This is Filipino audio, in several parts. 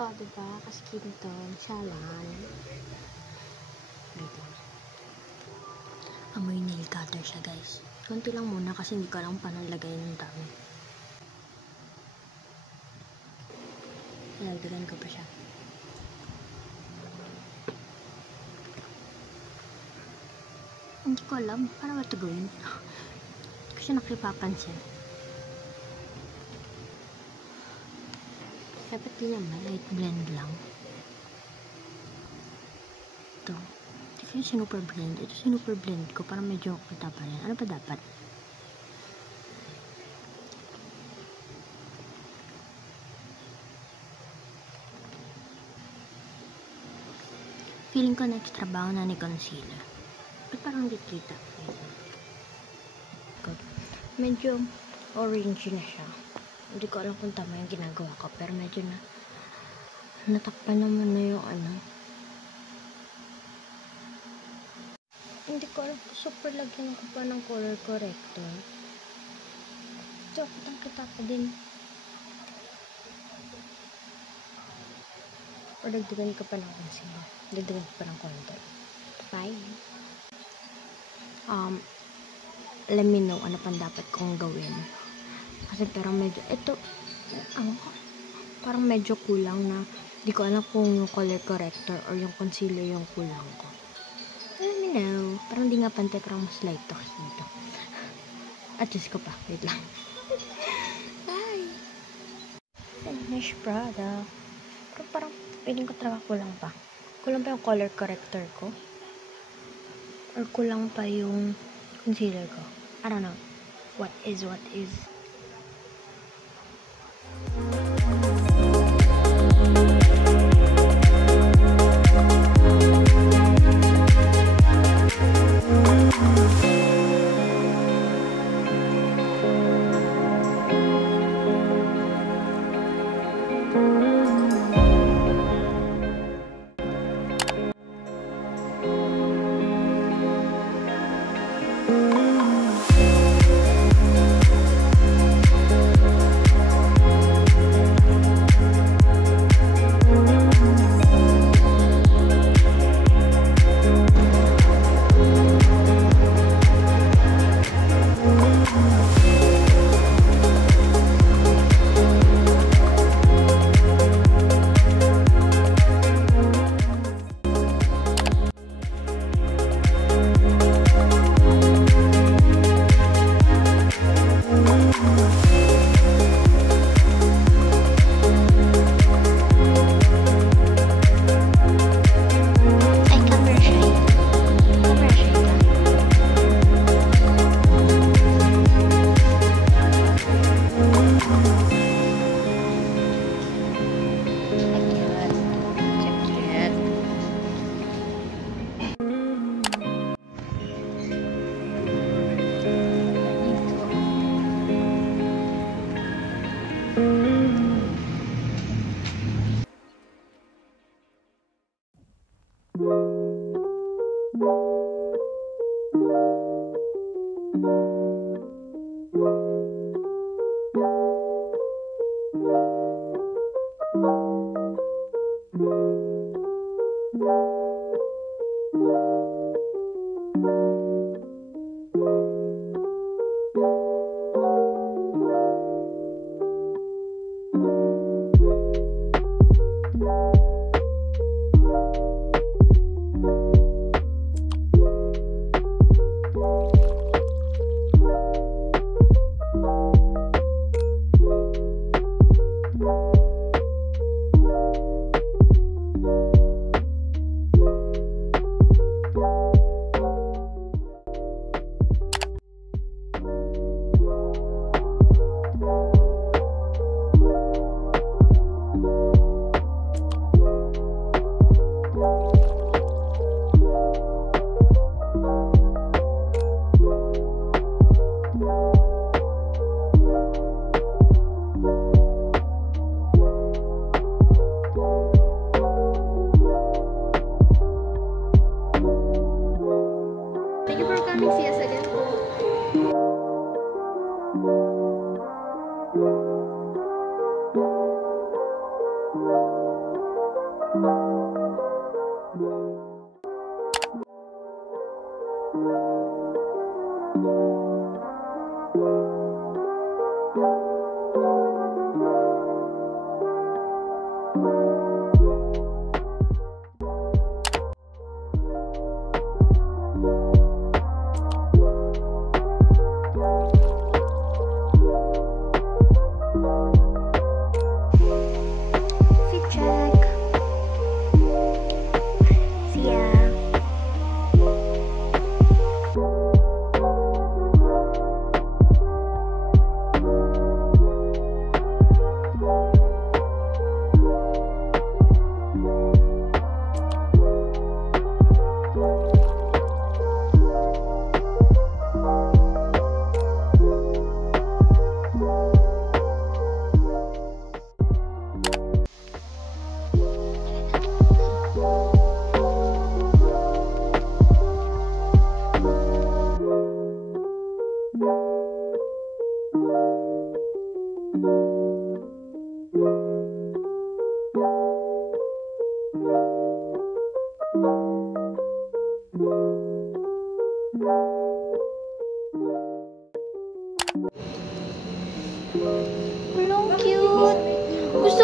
Oh, diba? Kaskin tone. Chalan. Ito. Amoy nail cutter siya, guys. Kunti lang muna kasi hindi ko alam paano lagay ng dami. Nalagdagan ko pa siya. Hindi ko alam. Paano ba ito gawin? Hindi ko siya nakipapansin. Dapat din naman, light blend lang. Ito. Ito yung super blend. Ito super blend ko para medyo kita pa rin. Ano pa dapat? Feeling ko next trabaho na ni concealer. Ba't parang dikita? Medyo orange na siya. Hindi ko alam kung tama yung ginagawa ko. Pero medyo natakpan naman na yung ano. Hindi ko alam kung super lagyan ko pa ng color corrector. Ito, kitang-kita pa din. O dagdagan ko pa ng concealer. Dagdagan ko pa ng contour. Bye. Let me know ano pang dapat kong gawin. Kasi pero medyo, ito, parang medyo kulang na, di ko alam kung yung color corrector or yung concealer yung kulang ko. Let me know. Parang di nga pantay, parang mas light to kasi dito. Adjust ko pa. Wait lang. Bye! Finished product. Pero parang, feeling ko talaga kulang pa. Kulang pa yung color corrector ko. Or kulang pa yung concealer ko. I don't know. What is?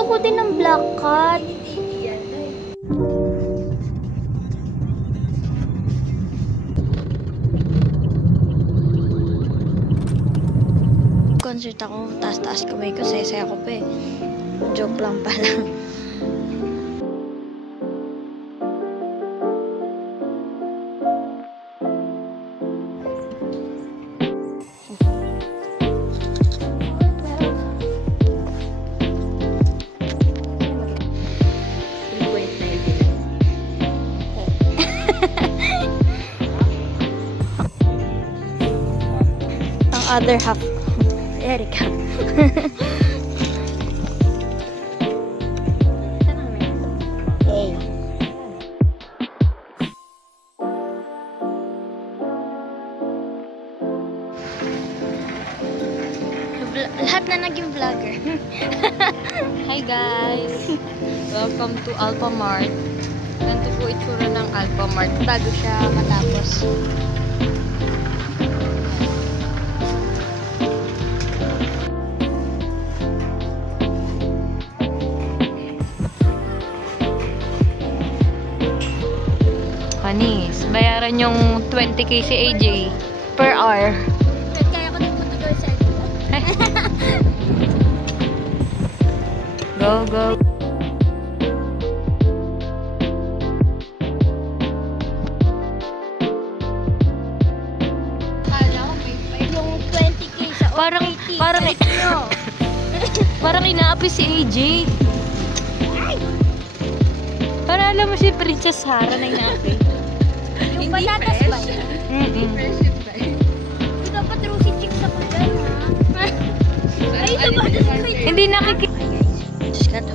Ayoko din ng black cat. Concert ako, taas-taas kamay ko, saya-saya ko pa eh. Joke lang pala. Ang other half, Erika. Hey. Lahat na naging vlogger. Hi guys! Welcome to Alphamart. Ganito po itsura ng Alphamart bago siya matapos. Kanis, bayaran yung 20k si AJ per hour. Kaya ko din po to sir. Go, go. Yung 20k sa parang inaapi si AJ. Para alam mo si Princess Sarah na inaapi. Yung patatas ba yan? Ito dapat rosy chicks ako dyan, ha? Ay, ito ba? Hindi nakikita. Just got to.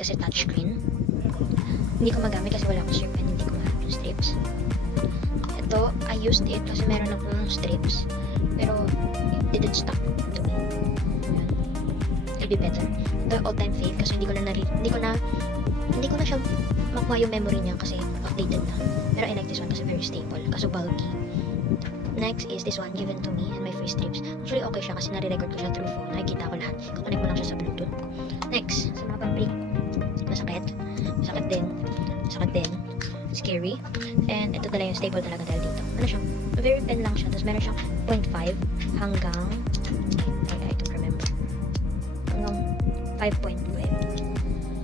Kasi touchscreen. Hindi ko magamit kasi wala akong strip and hindi ko magamit yung strips. Ito, I used it kasi meron akong strips. Pero, it didn't stuck to me. It'll be better. Ito, all-time fave kasi hindi ko na siya makuha yung memory niya kasi outdated na. Pero I like this one kasi very stable. Kaso bulky. Next is this one given to me and my free strips. Actually, okay siya kasi nare-record ko siya through phone. Nakikita ko lahat. Kukonek mo lang siya sa Bluetooth. Next, sa mga pang-break. Masakit din, scary, and ito talaga yung stable talaga dahil dito. Ano siya? Very pen lang siya, tapos meron siyang 0.5 hanggang, I don't remember, hanggang 5.5.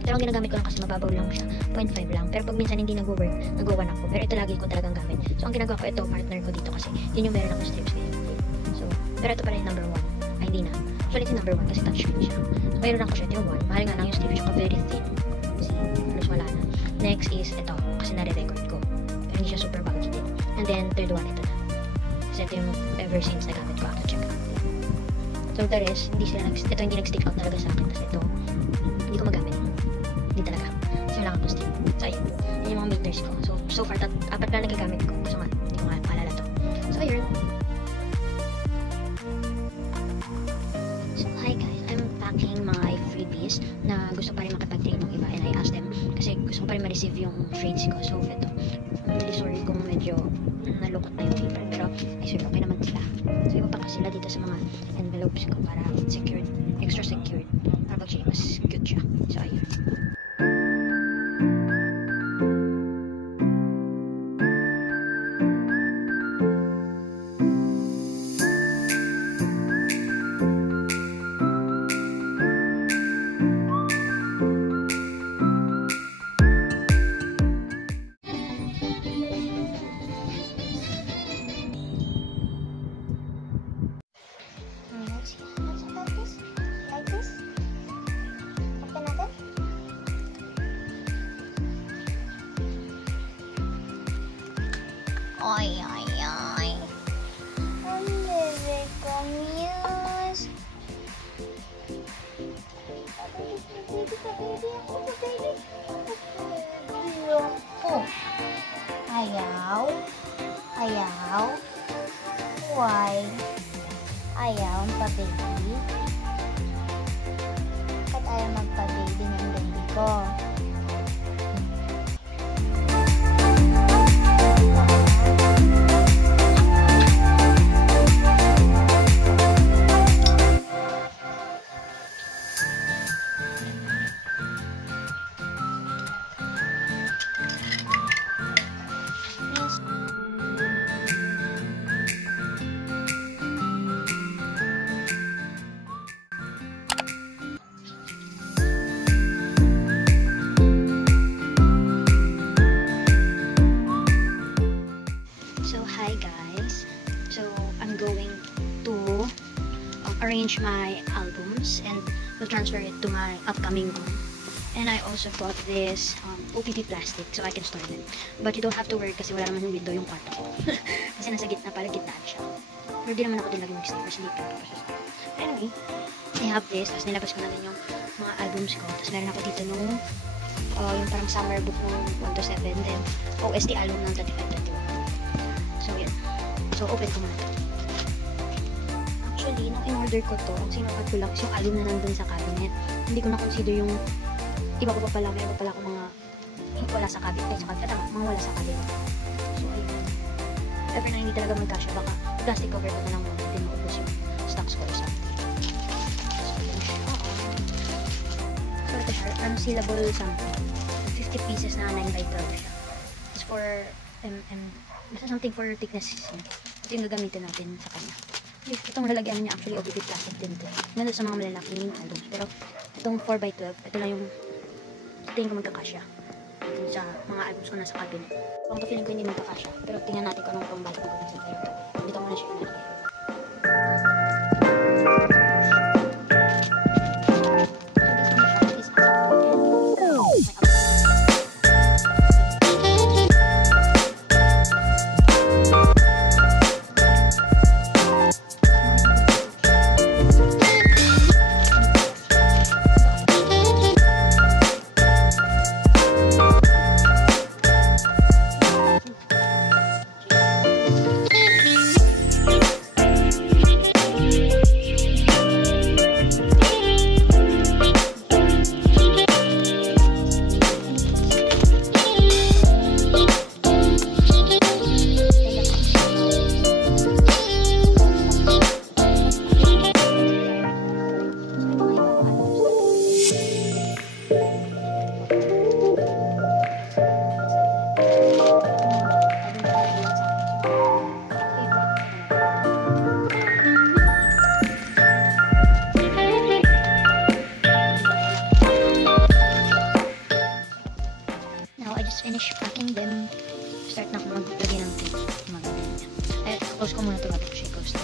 Pero ang ginagamit ko lang kasi mababaw lang siya, 0.5 lang. Pero pag minsan hindi nag-work, nag-1 ako. Pero ito lagi ko talagang gamit. So ang ginagawa ko, ito partner ko dito kasi yun yung meron akong strips ngayon. So, pero ito pa rin number 1. Ay, hindi na. Actually, ito number 1 kasi touchscreen siya. So, mayroon ako siya, ito yung 1. Mahal nga lang yung strips siya, very thin. Halos wala na. Next is ito, kasi nare-record ko. Pero hindi siya super bulky din. And then, third one, ito na. Kasi ito yung ever since nagamit ko. Check out. So, the rest, ito hindi nag-stick out talaga sa akin. Kasi ito, hindi ko magamit. Hindi talaga. So, wala akong stick. So, ayun. Yan yung mga meters ko. So far, apat na nagagamit ko. So, nga, hindi ko nga maalala to. So, ayun. So, hi guys. I'm packing my freebies na gusto pa rin makapag-trade ng iba and I asked them kasi gusto ko pa rin ma-receive yung trades ko. So, ito. I'm really sorry kung medyo nalukot na yung paper pero I swear okay naman sila. So, iba pa kasi sila dito sa mga envelopes ko para secured, extra secured. Para pag-trade, mas cute siya. So, ayun. Ay, ay, ay. Ang bebe ko, Muse. Baby ako, baby. Oh. Ayaw. Ayaw. Why? Ayaw magpa-baby? Bakit ayaw magpa-baby ng baby ko? Hi guys, so I'm going to arrange my albums and will transfer it to my upcoming room. And I also bought this OPP plastic so I can store them. But you don't have to worry kasi wala naman yung window yung kwarto ko. Kasi nasa gitna, pala gitnaan siya. Pero di naman ako din lagi mag-stickers, hindi ka. Anyway, I have this, tapos nilabas ko na din yung mga albums ko. Tapos meron ako dito nung yung parang summer book nung 1 to 7, then OST album ng 35-21. So, yun. So, open ko muna ito. Actually, nung in-order ko to, ang sinukat ko lang is yung album na nandun sa cabinet. Hindi ko na-consider yung iba ko pa pala, meron pa pala akong mga wala sa cabinet. Mga wala sa cabinet. So, ayun. Ever na hindi talaga magkasya, baka plastic cover ko na lang muna. Hindi maubos yung stocks ko or something. So, yun siya. So, ito siya. Unsealable something. 50 pieces na 9x12 siya. It's for basta something for thickness niya. Ito yung gagamitin natin sa kanya. Itong lalagyan niya actually OPP plastic din ito. Nandun sa mga malalaking albums. Pero itong 4x12, ito lang yung tingin ko magkakasya. Sa mga albums ko nasa cabinet. Kung ito feeling ko hindi magkakasya. Pero tingnan natin kung anong pambalik ko sa tayo. Dito muna siya inalagay. Finish packing them. Start na ako maglagay ng tape. Magagay niya. Ay, close ko muna ito bago ko siya i-close na.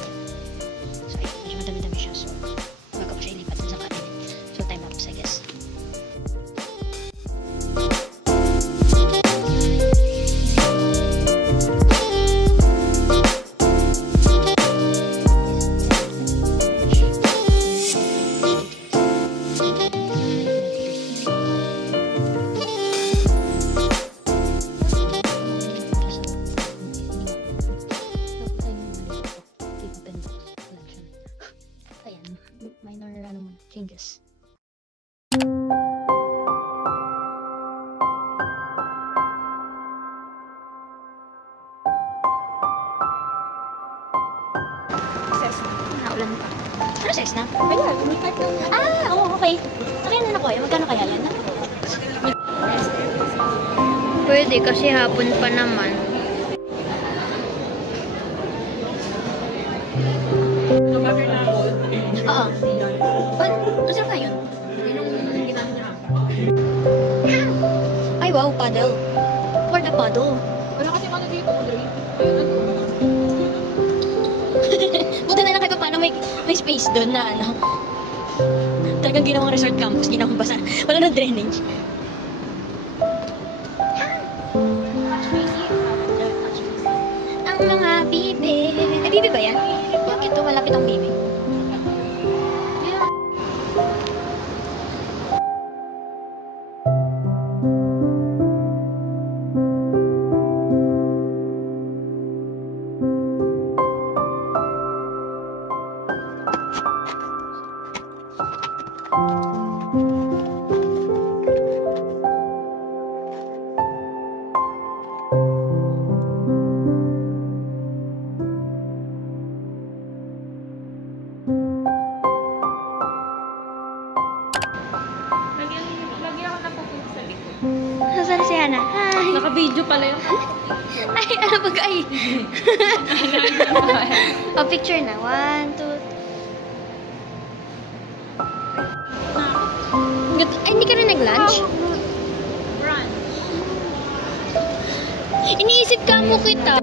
So, ayun. Medyo madami-dami siya. So, bago ko siya ilipat sa cabinet. So, time lapse, I guess. Changes. Naulan pa. Ano size na? Ayan, lumipat lang. Oo, okay. Akin na nakuha. Magkano kaya yan? Pwede kasi hapon pa naman. Oo. Masarap na yun. Ay, wow, paddle. For the paddle. Wala kasi ano dito, Audrey. Buti na lang kayo paano may space doon na ano. Talagang ginawang resort campus, ginawang basa. Wala na drainage. Mga bibi. Eh, bibi ba yan? Bakit ito malapit ang bibi? Lagi ako napupunta sa likod. Nasaan si Hana? Hi! Naka-video pala yung Ay, ano ba ay? Oh, picture na. 1, 2, ay, hindi ka na nag-lunch? brunch. Iniisip ka mo kita.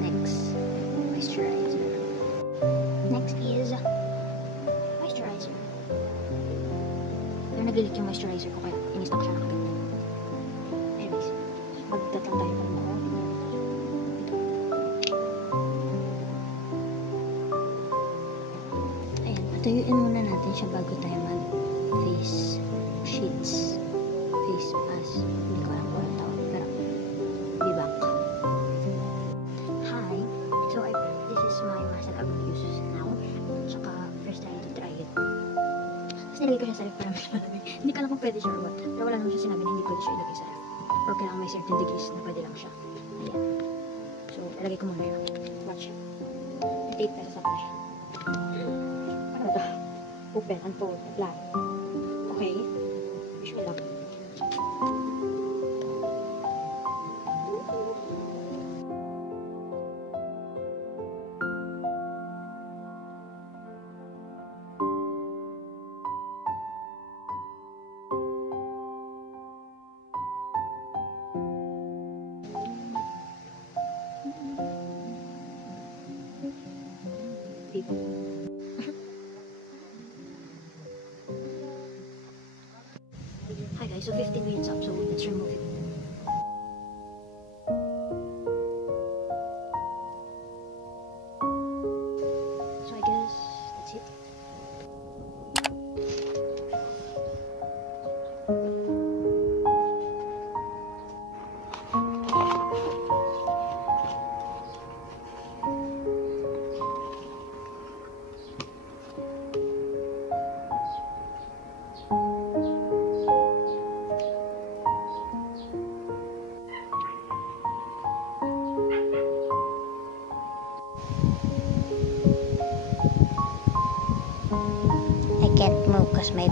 Next, moisturizer. Next is moisturizer. Pero nagilit yung moisturizer ko kaya in-stock siya na kagad. Anyways, magtatang tayo pa mo. Ito. Ayan, patuyuin muna natin siya bago tayo mag-face sheets. Face mask. Hindi ko alam kung anong tawag. Pero, be back. Hi. So, this is my mask that I will use now. Tsaka, first time to try it. Tapos nilagay ko siya sa ref para mas malamig. Hindi ko alam kung pwede siya or what. Pero wala naman siya sinabi na hindi pwede siya ilagay sa ref. Or kailangan may certain degrees na pwede lang siya. Ayan. So, ilagay ko muna yun. Watch it. 8 pesos ako na siya. Ano ito? Open, unfold, apply. Okay. Wish me luck. People. Hi guys, so 15 minutes up, so let's remove it. So I guess that's it.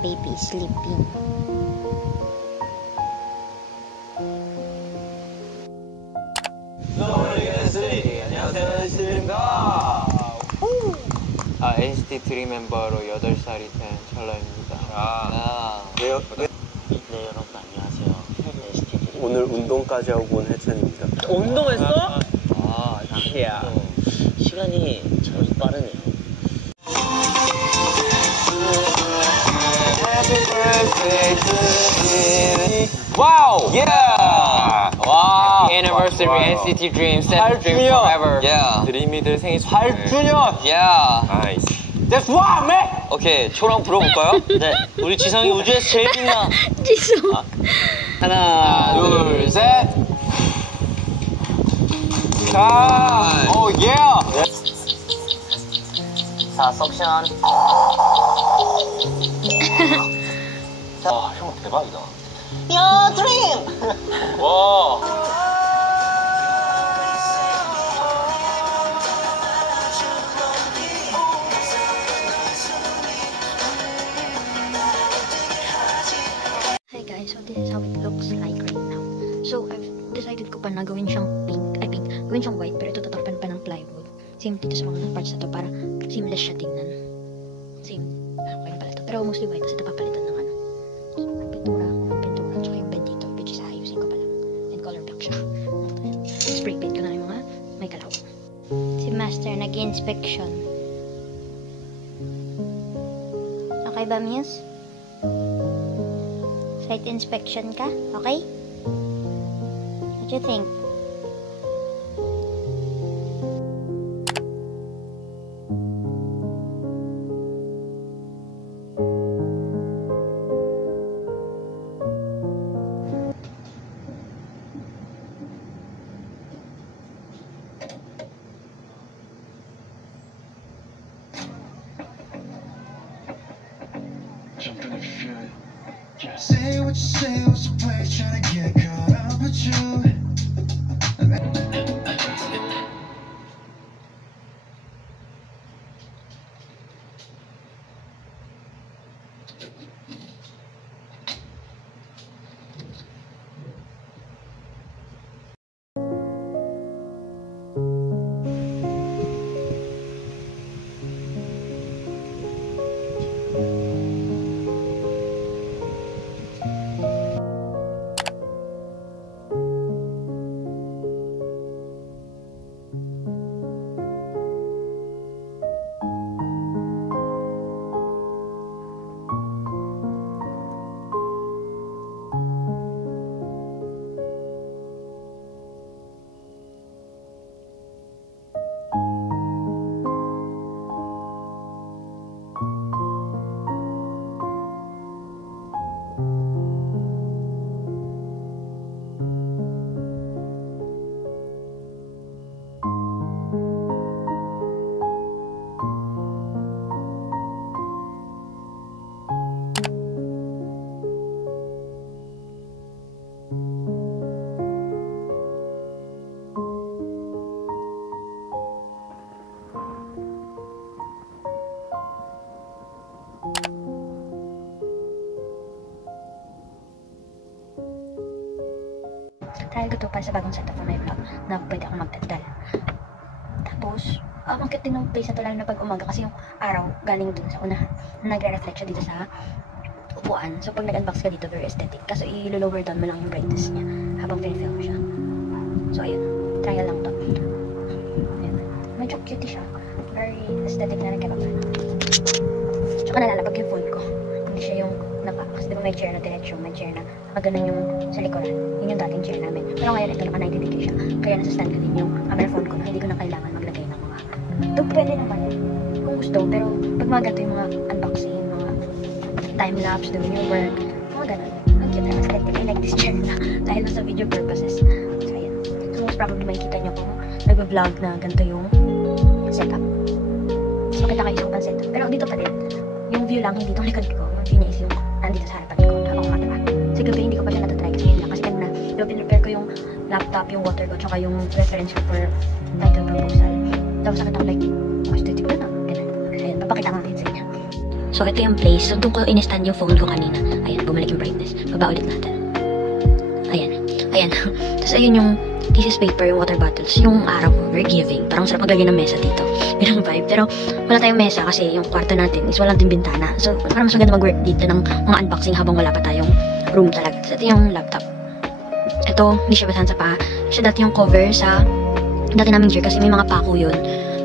baby is sleeping. NCT 드림 멤버로 8살이 된 철러입니다. 네, 여러분 안녕하세요. NCT 드림. 오늘 운동까지 하고 온 해찬입니다. 운동했어? 야. 시간이 참 빠르네요. 와우! 와! Happy anniversary NCT Dream, set dream forever. 드림이들 생일 8주년! 나이스. That's why, man! 오케이, 초랑 불어볼까요? 네. 우리 지성이 우주에서 제일 빛나. 지성. 하나, 둘, 셋! 자, 오, 예! 자, 석션. 와, 형 대박이다. 야, 드림! 와! Hi guys, so this is how it looks like right now. So I've decided ko pa na gawin siyang gawin siyang white, pero ito tatakpan pa ng plywood. Same dito sa mga parts na to para seamless siya tingnan. Same, okay pala to. Pero mostly white kasi ito papalitan ng pintura, tsaka yung bed dito, which is ayusin ko pa lang. And color black siya. Spray paint ko na yung mga may kalaw. Si Master nag-inspection. Okay ba, Muse? Site inspection ka? Okay? What do you think? Say what you say, what's the play, trying to get caught up with you. Dahil ko to para sa bagong setup for my vlog na pwede akong magdagdal. Tapos, ang cute din ng place na to lalo na pag umaga kasi yung araw galing dun sa unahan na nagre-reflect siya dito sa upuan. So pag nag-unbox ka dito, very aesthetic. Kaso i-lower down mo lang yung brightness niya habang film siya. So ayun, trial lang to. Ayun. Medyo cute siya. Very aesthetic na rin kapag ano. Tsaka nalala pag yung phone ko. Hindi siya yung kasi diba may chair na diretsyo, may chair na nakaganon yung sa likuran. Yun yung dating chair namin. Pero ngayon ito naka 90 degree siya. Kaya nasa stand ko din yung camera phone ko na hindi ko na kailangan maglagay ng mga ito pwede naman kung gusto. Pero pag mga ganito yung mga unboxing, mga time-lapse, doing your work, mga ganon. Ang cute na aesthetic. I like this chair na dahil sa video purposes. So ayan. So most probably makikita nyo kung nag-vlog na ganito yung setup. So kita kayo isang setup. Pero dito pa din. Yung view lang, hindi itong likod ko. Yung view niya is yung nandito sa harapan ko. Habang umatwa. Sa gabi, hindi ko pa siya natatry kasi yun lang. Kasi kanina, yung pinrepare ko yung laptop, yung water ko, tsaka yung reference ko for title proposal. Tapos nakita ko like, aesthetic na na. Ganun. Ayun, papakita ko natin sa inyo. So So, ito yung place. So, doon ko in-stand yung phone ko kanina. Ayan, bumalik yung brightness. Baba ulit natin. Ayan. Ayan. Tapos, ayun yung thesis paper, yung water bottles. Yung araw ko, very giving. Parang sarap maglagay ng mesa dito. Bilang vibe. Pero, wala tayong mesa kasi yung kwarto natin is wala din bintana. So, parang mas maganda mag-work dito ng mga unboxing habang wala pa tayong room talaga. So, ito yung laptop. Ito, hindi siya basahan sa paa. Siya dati yung cover sa dati naming chair kasi may mga pako yun.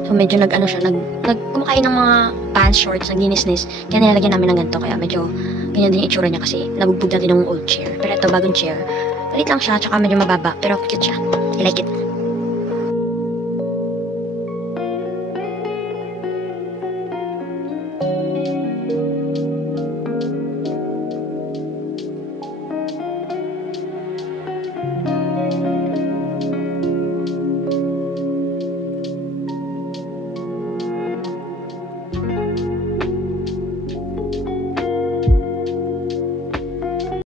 So, medyo kumakain ng mga pants, shorts, nagdinisnis. Kaya nilalagyan namin ng ganito. Kaya medyo ganyan din yung itsura niya kasi nabugbog natin ng old chair. Pero ito, bagong chair. Malit lang siya, tsaka medyo mababa. Pero cute siya. I like it.